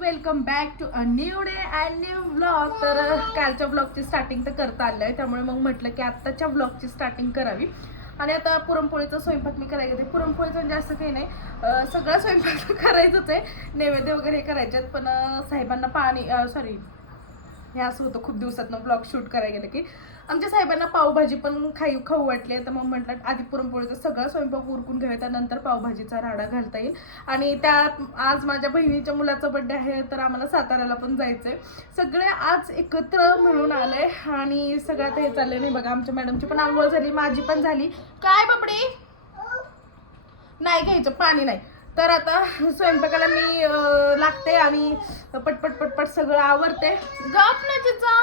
Welcome back to a new day and new blog तर कालच्या ब्लॉगची starting तर करता आलं आहे त्यामुळे मग म्हटलं की आत्ताच्या ब्लॉगची स्टार्टिंग करावी. आणि आता पुरणपोळीचा स्वयंपाक मी करायला घेते पुरणपोळीचं म्हणजे असं काही नाही. सगळा स्वयंपाक तर करायचंच आहे. नैवेद्य वगैरे हे करायचे आहेत पण साहेबांना पाणी सॉरी हे असं होतं खूप दिवसातनं ब्लॉग शूट करायला गेलं की. आमच्या साहेबांना पावभाजी पण खाई खाऊ वाटली तर मग म्हटलं आधी पुरणपोळीचा सगळा स्वयंपाक उरकून घेऊया त्यानंतर पावभाजीचा राडा घालता येईल. आणि त्या आज माझ्या बहिणीच्या मुलाचा बड्डे आहे तर आम्हाला साताऱ्याला पण जायचंय. सगळे आज एकत्र मिळून आले आणि सगळं आता हे चाललंय नाही बघा आमच्या मॅडमची पण आंघोळ झाली माझी पण झाली. काय बापडी? नाही घ्यायचं पाणी नाही. तर आता स्वयंपाकाला मी लागते आणि पटपट पटपट सगळं आवरते. गप नाही तिचा.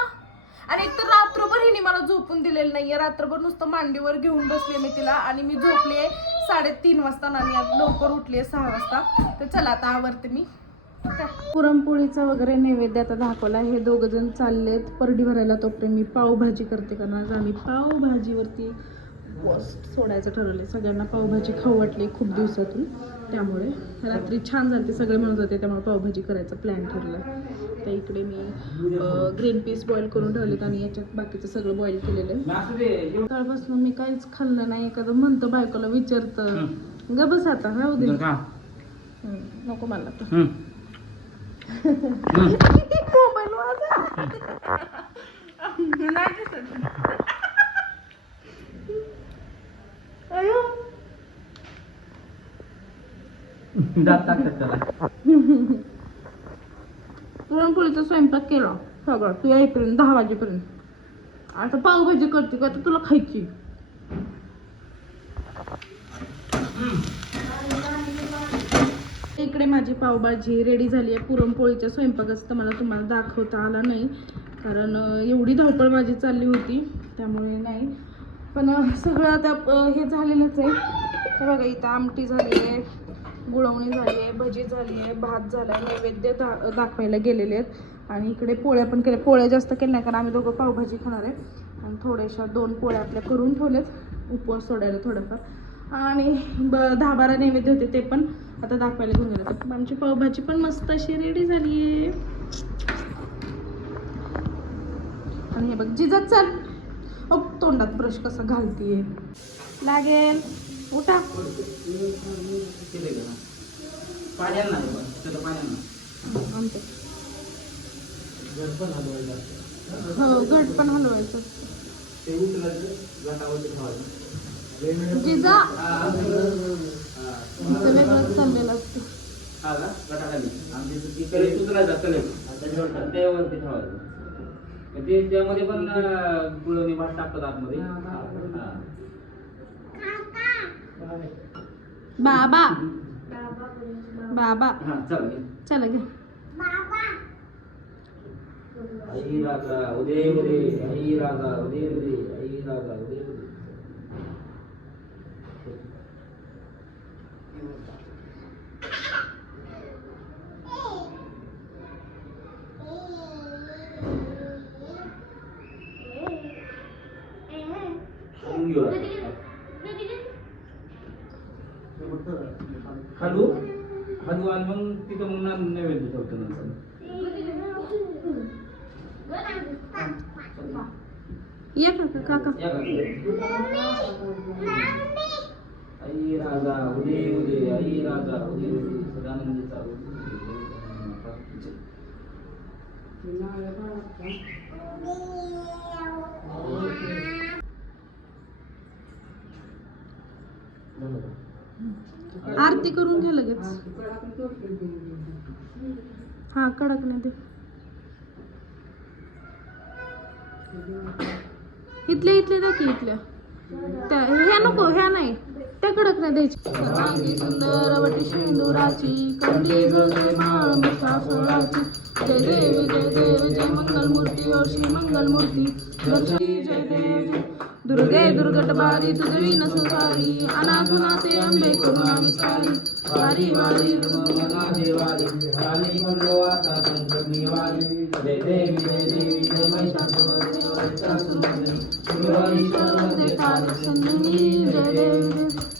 आणि एक तर रात्रभर हिने मला झोपून दिलेलं नाहीये. रात्रभर नुसतं मांडीवर घेऊन बसले मी तिला. आणि मी झोपले साडेतीन वाजता ना मी आज लवकर उठले सहा वाजता. तर चला आता आवरते मी. पुरणपोळीचा वगैरे नैवेद्य आता दाखवला हे दोघं जण चाललेत. परडी भरायला तोपर्यंत मी पावभाजी करते कारण आज आम्ही पावभाजीवरती पोस्ट सोडायचं ठरवलं सगळ्यांना पावभाजी खाऊ वाटली खूप दिवसातून. त्यामुळे रात्री छान झाली सगळे म्हणत होते त्यामुळे पावभाजी करायचा प्लॅन ठरला. तर इकडे मी ग्रीन पीस बॉईल करून ठेवलेत आणि याच्यात बाकीचं सगळं बॉईल केलेलं आहे. सकाळपासून मी काहीच खाल्लं नाही एखादं म्हणतं बायकोला विचारतं. ग बस आता राहू दे. नको मला तर मोबाईल माझा नाही दिसत. दात टाकतात त्याला पुरणपोळीचा स्वयंपाक केला. सगळं. तू येईपर्यंत दहा वाजेपर्यंत. आता पावभाजी करते का? तर तुला खायची. इकडे माझी पावभाजी रेडी झाली आहे. पुरणपोळीच्या स्वयंपाकाचं तर मला तुम्हाला दाखवता आला नाही. कारण एवढी धावपळ माझी चालली होती. त्यामुळे नाही. पण सगळं आता हे झालेलंच आहे. बघा इथं आमटी झाली आहे. गुळवणी झाली आहे भजी झाली आहे भात झाला आहे नैवेद्य दा दाखवायला गेलेले आहेत. आणि इकडे पोळ्या पण केल्या पोळ्या जास्त केल्या नाही कारण आम्ही दोघं पावभाजी खाणार आहे. आणि थोड्याशा दोन पोळ्या आपल्या करून ठेवल्यात उपवास सोडायला थोडंफार. आणि ब दहा बारा नैवेद्य होते ते पण आता दाखवायला घेऊन गेले. तर आमची पावभाजी पण मस्त अशी रेडी झाली आहे. आणि हे बघ जिजत चाल. ओ तोंडात ब्रश कसा घालतीये. लागेल. उठा पाण्याला नाही त्याला पाण्याला. आमचं घर पण हलवायचं. हो घट पण हलवायचं ते उचलायचं, गटावरती ठेवायचं. जिजा. तुमचं वेगळंच चाललेलं असतं हा का? गटाखाली. ती उचलायचा, त्याच्यावर त्यावरती ठेवायचं. ते त्यामध्ये पण गुळवणी भात टाकतात आतमध्ये हा. बाबा बाबा हा, चल ये. चला घे आई राजा उदे उदे आई राजा उदे उदे आई राजा उदे उदे खाऊन घेऊ आता. खालू खालू आणि मग तिथं मग ना नैवेद्य ठेवतो नंतर ये काका काका या का? आई राजा उदे करून घ्या लगेच. हा कडक नाही दे इथल्या इथले द्या की इथल्या. त्या ह्या नको ह्या नाही. त्या कडक नाही द्यायची सुंदर वटी शेंदुराची कंदी जळते माळ मिठा फळाची जय देवी जय देव जय मंगलमूर्ती ओशी मंगलमूर्ती. लक्ष्मी जय देव. दुर्गे दुर्गट बारी तुझ विन संसारी अंबे करुणा विस्तारी वारी वारी जय देवी जय देवी जय महिषासुरमर्दिनी संधुनी जय देवी.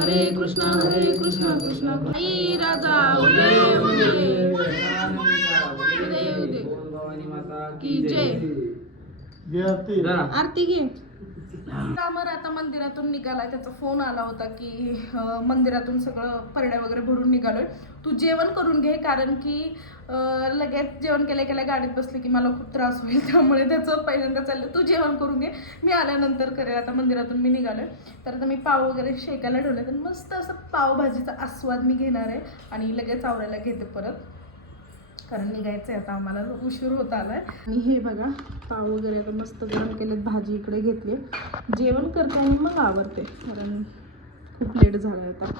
हरे कृष्ण हरे कृष्ण कृष्ण आई राजा उदय उदय. उदय उदय. भवानी माता की जय. आरती घे. रामर आता मंदिरातून निघालाय? त्याचा फोन आला होता की मंदिरातून सगळं परड्या वगैरे भरून निघालोय. तू जेवण करून घे कारण की लगेच जेवण केल्या केल्या गाडीत बसले की मला खूप त्रास होईल. त्यामुळे त्याचं पहिल्यांदा चाललं. तू जेवण करून घे. मी आल्यानंतर करेल. आता मंदिरातून मी निघालोय. तर आता मी पाव वगैरे शेकायला ठेवले तर मस्त असं पावभाजीचा आस्वाद मी घेणार आहे. आणि लगेच आवरायला घेते परत. कारण निघायचं आहे आता आम्हाला. उशीर होत आलाय. आणि हे बघा पाव वगैरे आता मस्त गरम केलेत भाजी इकडे घेतली. जेवण करते आणि मग आवडते कारण खूप लेट झालं आता.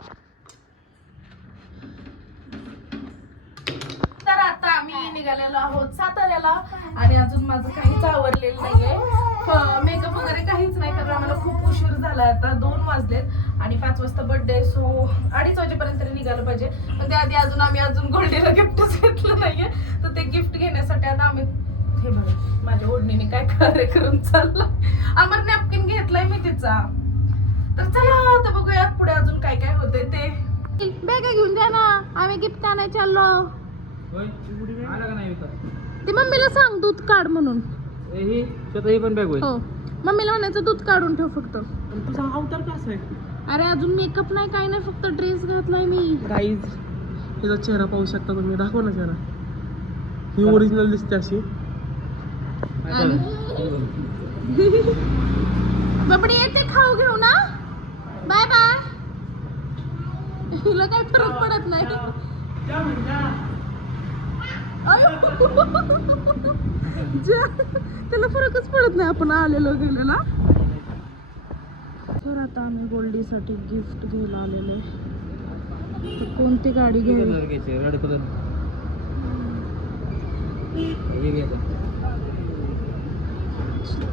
तर आता आम्ही निघालेलो आहोत साताऱ्याला आणि अजून माझं काहीच आवरलेलं नाहीये. मेकअप वगैरे काहीच नाही कारण आम्हाला खूप उशीर झाला आता दोन वाजलेत आणि पाच वाजता बर्थडे सो अडीच वाजेपर्यंत तरी निघालं पाहिजे. पण त्याआधी अजून आम्ही अजून गोल्डीला गिफ्टच घेतलं नाहीये. तर ते गिफ्ट घेण्यासाठी आता आम्ही हे बघा माझ्या ओढणीने काय कार्यक्रम चालला आम्हाला नॅपकिन घेतलाय मी तिचा. तर चला आता बघूया पुढे अजून काय काय होते ते. बॅग घेऊन द्या ना. आम्ही गिफ्ट आणायला चाललो. होय? आला का नाही विकत? ते मम्मीला सांग दूध काढ म्हणून. ए, ही स्वतः ही पण बॅग होईल. हो. मम्मीला म्हणायचं दूध काढून ठेव फक्त. तुझा अवतार कसा आहे? अरे अजून मेकअप नाही काही नाही फक्त ड्रेस घातलाय मी. गाईज तिचा चेहरा पाहू शकता तुम्ही. दाखव ना चेहरा. ही ओरिजिनल दिसते अशी. आणि? बापडी येते खाऊ घेऊ ना बाय बाय हिला काही फरक पडत नाही. त्याला फरकच पडत नाही आपण आलेलो गेलेला. तर आता आम्ही गोल्डीसाठी गिफ्ट घ्यायला आलेलो आहे. कोणती गाडी घ्यायचे घ्यायचं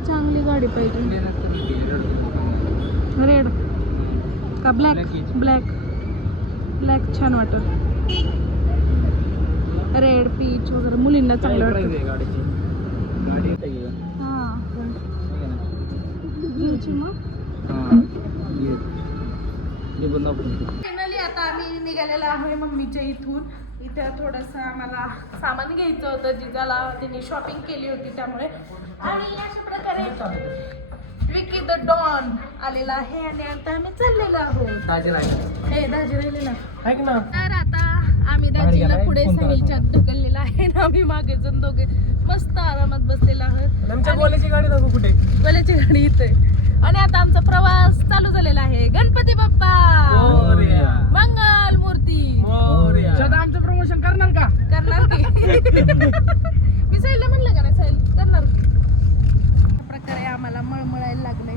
चांगली गाडी पाहिजे. रेड का ब्लॅक. ब्लॅक ब्लॅक छान वाटत रेड पीच वगैरे मुलींना चांगलं. फायनली आता आम्ही निघालेलो आहे मम्मीच्या इथून. इथं थोडंसं आम्हाला सामान घ्यायचं होतं जिजाला तिने शॉपिंग केली होती त्यामुळे. आणि अशा प्रकारे विकी द डॉन आलेला आहे आणि आता आम्ही चाललेलो आहोत. हे दाजी राहिलेला तर आता आम्ही दाजीला पुढे. साहिलच्यात ढकललेला आहे आणि आम्ही मागे जाऊन दोघे मस्त आरामात बसलेला आहोत. आमच्या गोल्याची गाडी दाखव कुठे? गोल्याची गाडी इथे. आणि आता आमचा प्रवास चालू झालेला आहे. गणपती बाप्पा! मोरया. मंगल मूर्ती आमचं प्रमोशन करणार का? करणार की? मी साहिलला म्हणलं का नाही? साहिल करणार प्रकारे आम्हाला मळमळायला लागले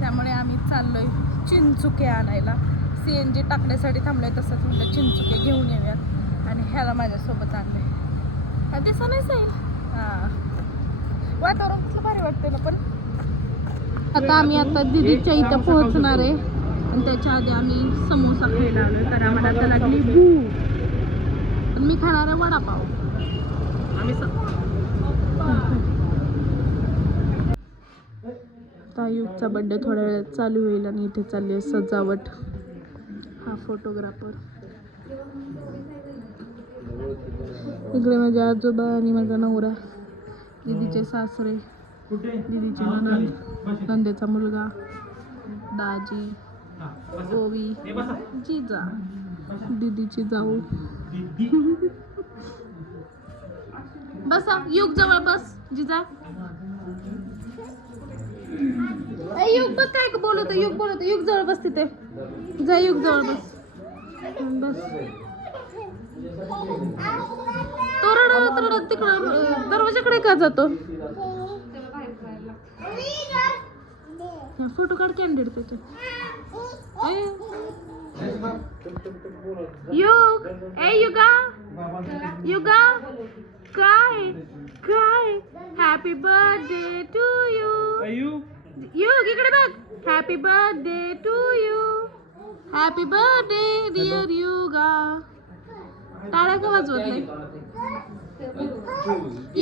त्यामुळे आम्ही चाललोय चिंचुके आणायला. सी एन जी टाकण्यासाठी थांबलोय तसंच म्हटलं चिंचुके घेऊन येऊयात. ह्याला माझ्यासोबत आणलंय. दिसा नाही साहिल हां. वातावरण कसलं भारी वाटतंय ना पण. आता आम्ही आता दिदीच्या इथं पोहोचणार आहे. आणि त्याच्या आधी आम्ही समोसा खायला आम्हाला आता लागली पण मी खाणार आहे वडापाव. आम्ही बड्डे थोड्या वेळात चालू होईल आणि इथे चालली आहे सजावट. हा फोटोग्राफर इकडे माझे आजोबा आणि माझा नवरा दीदीचे सासरे दीदीचे ननंद नंदेचा मुलगा दाजी ओवी जिजा दीदीची जाऊ. बसा युग जवळ बस जिजा. युग बघ काय बोलत युग बोलत युग जवळ बस तिथे. जा युग जवळ बस. बस. तो रडत रडत तिकडं दरवाजाकडे का जातो? फोटो काढ कॅन्डिड त्याचे ए, युग ए युगा. युगा काय काय? Happy birthday to you Yug इकडे बघ. Happy birthday to you happy birthday dear युगा. टाळ्या का वाजवत नाही?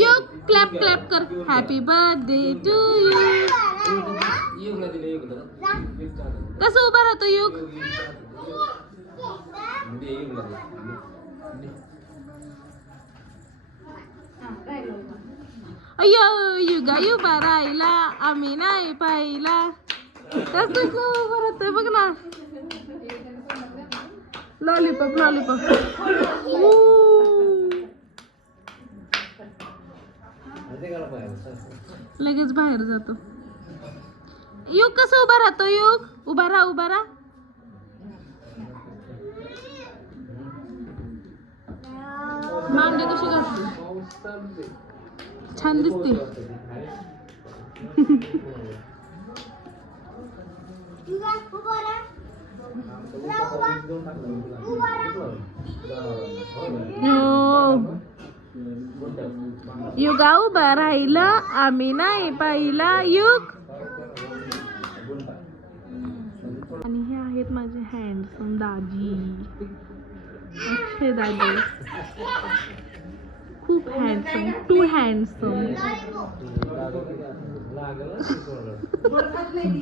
यू क्लॅप क्लॅप कर. हॅपी बर्थडे टू यू कसं उभा राहतो युग? अयो युगला दे अय्यो युगा राहिला. आम्ही नाही पाहिला. कसं उभा राहतोय बघ ना. लॉलीपॉप लॉलीपॉप लगेच बाहेर जातो. युग कसं उभा राहतो युग? उभा राहा उभा राहा. मांडे कशी घातली छान दिसते. युगा उभा राहिलं आम्ही नाही पाहिला युग. आणि हे आहेत माझे हँडसम दाजी. अक्षय दाजी. खूप handsome too handsome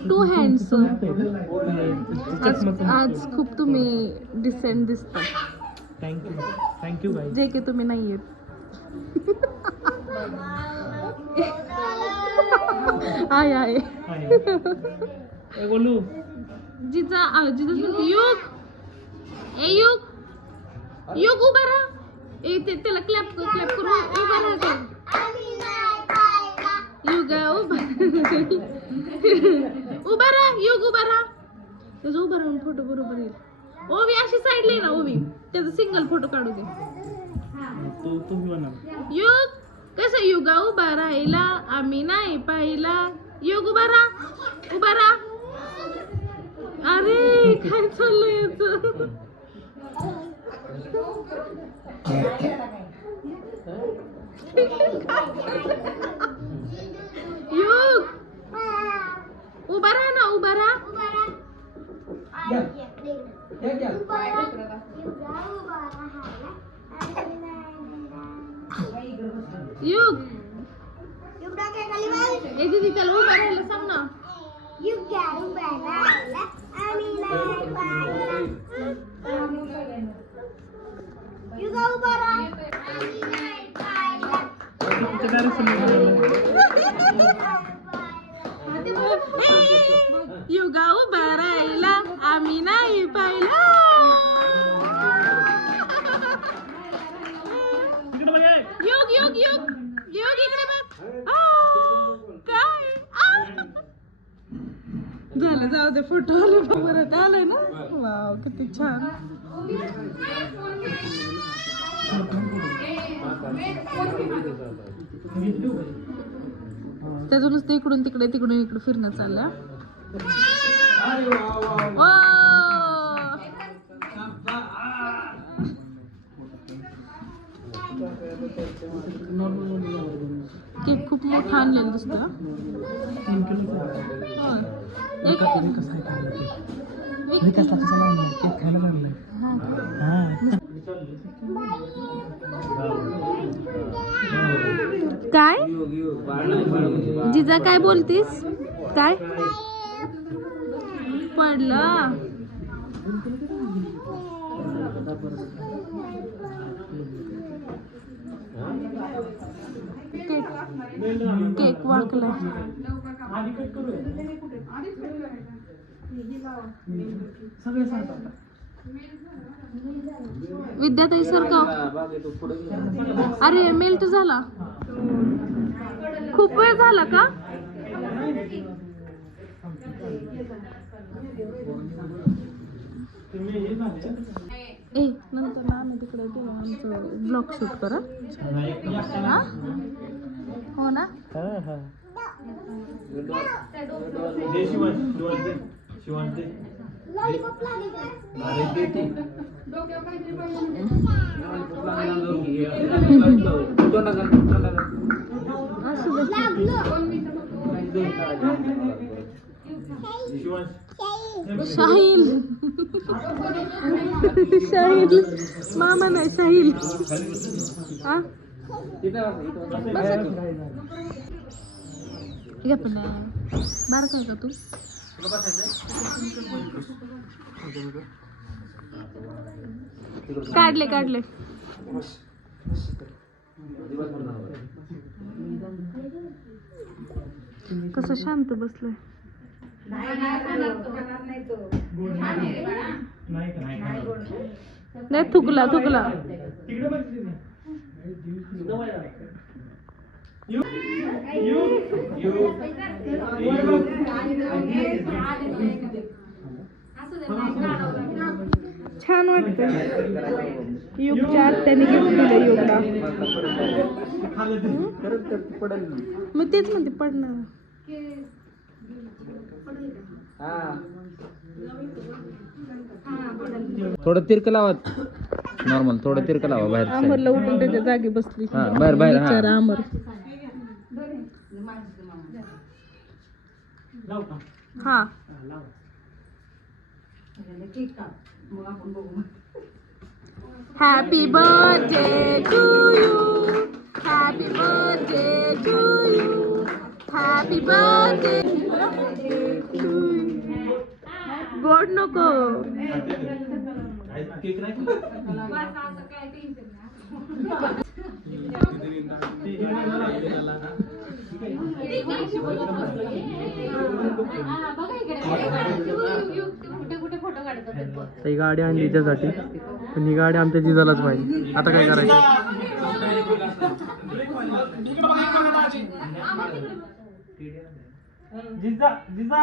too handsome आज आज खूप तुम्ही डिसेंट दिसता. थँक्यू थँक्यू जे की तुम्ही नाही आहेत आय. आय बोलू जिजा जिजा. युग. ए युग. युग उभा राहा. त्याला क्लॅप क्लॅप करून उभा राहा ते. युग उभा. उभा राहा युग उभा राहा. त्याचा उभा राहून फोटो बरोबर येईल. ओवी अशी साईडला आहे ना ओवी. त्याचा सिंगल फोटो काढू दे. युग कसं युगा? उभा राहिला आम्ही नाही पाहिला. युग उभा राहा. उभा राहा. अरे काय चाललंय याचं? युग उभा राहा ना उभा राहा युग ए दीदी त्याला उभा राहायला सांग ना तुमच्या डायरेक्शन युगा उभा राहिला आम्ही नाही पाहिला तिकडे बघा युग युग युग युग इकडे बघ. आ, काय? आ. झालं जाऊ दे फोटो आले परत आलंय ना. वाव किती छान. त्याचं नुसतं इकडून तिकडे तिकडून इकडे फिरणं चाललं केक खूप मोठा आणलेला दिसतो. होय. एक कसं आहे खायला ते? एक- मी कसला कसा लागलाय केक खायला लागलाय जिजा काय बोलतीस? काय? पडलं. केक केक वाकला विद्याताई सर का? अरे मेल्ट झाला. खूप वेळ झाला का? ए नंतर ना आम्ही तिकडे गेलो आमचं ब्लॉग शूट करा. हो? ना? शिवांते हा दे शाहील शाहील मामा नाही शाहील हा बसा. की. ठीक काढले काढले. कसं शांत बसलोय. नाही थुकला थुकला. छान वाटतं. युगच्या आत्याने गिफ्ट दिलं युगला. मी तेच म्हणते पडणार. थोडं तिरक लावा. नॉर्मल थोडं तिरक लावा बाहेर. अमरला उठून त्याच्या जागी बसली. बाहेर, बाहेर, हा. बिचारा अमर हा happy birthday to you happy birthday to you happy birthday गोड नको ही गाडी आणली हिच्यासाठी पण ही गाडी आमच्या जिजालाच पाहिजे आता काय करायचं? जिजा जिजा.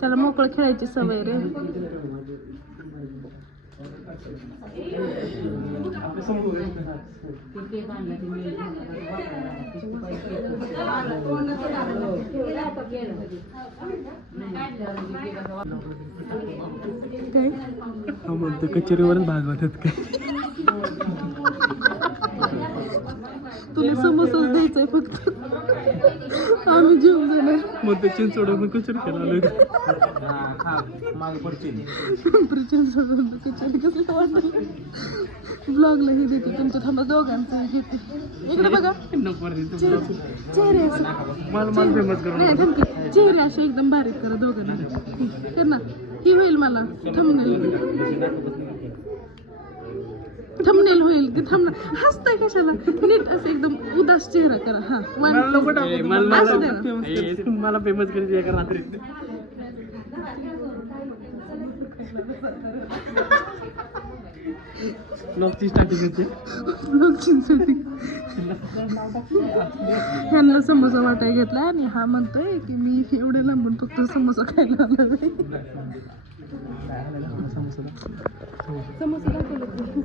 त्याला मोकळं खेळायची सवय रे. म्हणतो कचेरीवरच भागवतात काय? तुला समोसाच द्यायचंय फक्त. आम्ही जेवून जाणार मग ते चिंचोड मग कचेरी केला आलोय प्रचंड सोडून कचोरी कसं वाटलं? ब्लॉगला हे देते तुमच्या थांबा दोघांचं घेते. इकडे बघा. चेहरे चेहरे असं. नाही थांब की. चेहरे असे एकदम बारीक करा दोघांना. कर ना. ही होईल मला. थंबनेल थंबनेल होईल की थांब हसताय कशाला नीट असं एकदम उदास चेहरा करा हा. टाकू. मला असू ना. फेमस करायची एका रात्री ब्लॉगची स्टार्टिंग होते लोकचिंचोली. ह्यांना समोसा वाटाय घेतला आणि हा म्हणतोय की मी एवढ्या लांबून फक्त समोसा खायला आला नाही समोसा ती.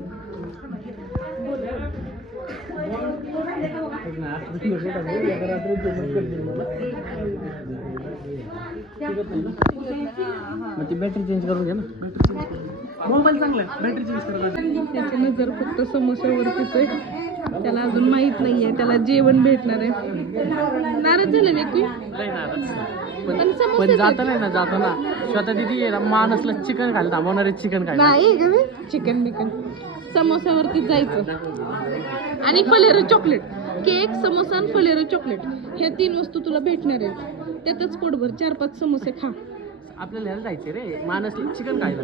बॅटरी चेंज करून घ्या ना. बॅटरी चेंज मोबाईल चांगला बॅटरी चेंज करा त्याची नजर फक्त समोस्यावरतीच आहे. त्याला अजून माहीत नाहीये त्याला जेवण भेटणार आहे. नाराज झाले नाही ना पण जाताना आहे ना जाताना स्वतः दिदी आहे ना मानसला चिकन खायला थांबवणार आहे चिकन खायला. नाही मी? चिकन बिकन. समोस्यावरती जायचं. आणि फलेरो चॉकलेट. केक समोसा आणि फलेरो चॉकलेट. ह्या तीन वस्तू तुला भेटणार आहेत. त्यातच पोटभर चार पाच समोसे खा. आपल्याला ह्याला जायचं रे मानसला चिकन खायला.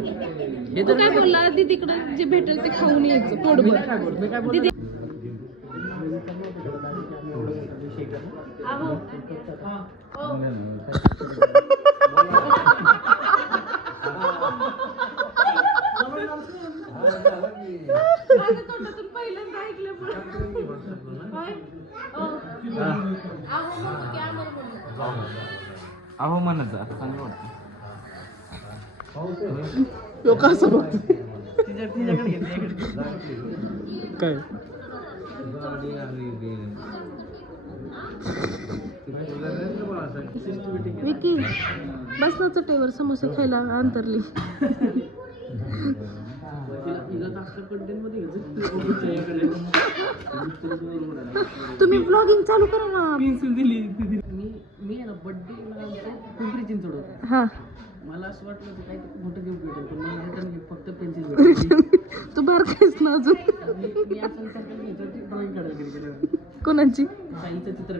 हे तर काय बोलला? दीदीकडं जे भेटेल ते खाऊन यायचं मी पोटभर काय बोल मी काय बोल दीदी पहिल्यांदा ऐकलं अहो म्हणत जा. चांगलं वाटतं. तो कसं बघतो काय? विकी बस ना चटेवर समोसे खायला अंतरली. तुम्ही ब्लॉगिंग चालू करा ना. पेन्सिल दिली मी ना बड्डे पिंपरी चिंचवड हा. मला असं वाटलं की काही मोठं गिफ्ट भेटेल पण मला रिटर्न गिफ्ट फक्त पेन्सिल भेटेल. तू बारकायस ना अजून. मी असं ड्रॉइंग काढायला कोणाची? चित्र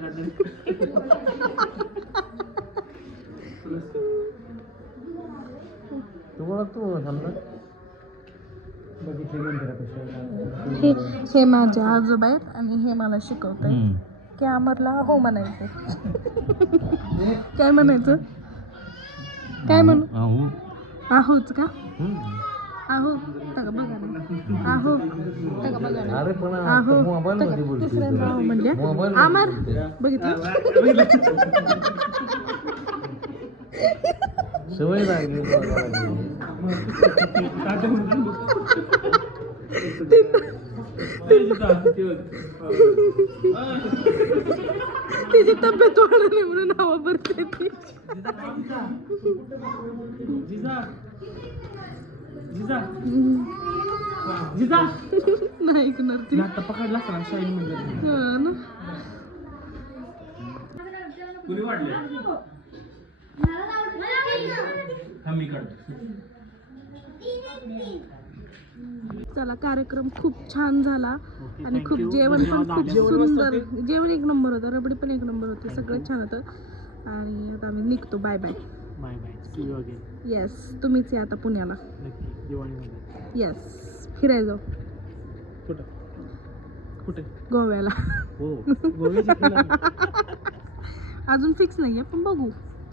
हे हे माझे आजोबा आहेत आणि हे मला शिकवत आहेत की आमरला हो म्हणायचं काय म्हणायचं? काय म्हणू? आहोच का? आहो तका बघा ना. आहो तका बघा ना. अरे पण आहो तका तिसऱ्यांदा आहो म्हणल्या आमर? बघितलं? सवय लागली तिची तब्येत वाढली म्हणून नावा भरते ती जिजा. जिजा. नाही ऐकणार ती. आता पकडला शाईन म्हणजे हा ना. कुणी वाढले? मी काढतो. चला कार्यक्रम खूप छान झाला. आणि खूप जेवण पण खूप सुंदर. जेवण एक नंबर होतं रबडी पण एक नंबर होती सगळं छान होतं. आणि आता आम्ही निघतो. Bye bye bye bye see you again yes तुम्हीच या आता पुण्याला. नक्की दिवाळीमध्ये. येस फिरायला जाऊ. कुठं? कुठे? गोव्याला. हो गोव्याची. अजून फिक्स नाही आहे पण बघू.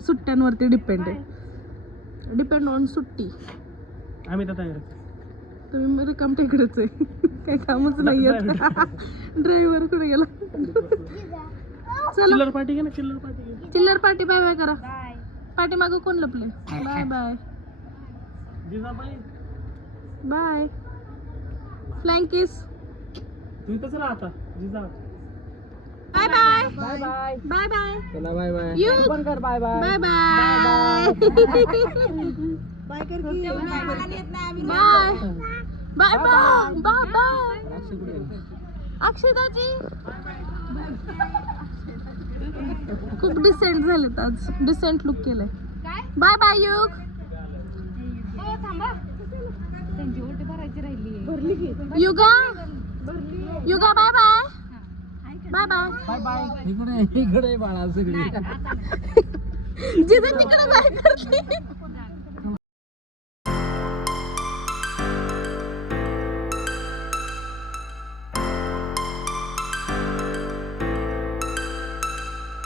सुट्ट्यांवरती डिपेंड आहे. डिपेंड ऑन सुट्टी. आम्ही तर तयार तुम्ही रिकाम टेकडच आहे. काही कामच नाही ड्रायव्हर कुठे गेला? चला. चिल्लर पार्टी घे ना चिल्लर पार्टी घे. चिल्लर पार्टी बाय बाय करा. पार्टी मागं कोण लपले बाय बाय. जिजाबाई बाय. फ्लँकिस तुम्ही कसं राहता Jija. Bye bye bye bye bye bye चला बाय बाय You. पण कर bye bye bye bye bye कर bye bye bye bye bye अक्षदाजी खूप डिसेंट झालेत आज. डिसेंट लुक केलंय. बाय बाय युग युगा युगा bye bye bye bye bye bye इकडे इकडे बाळा सगळी. जिथे तिकडे बाय करते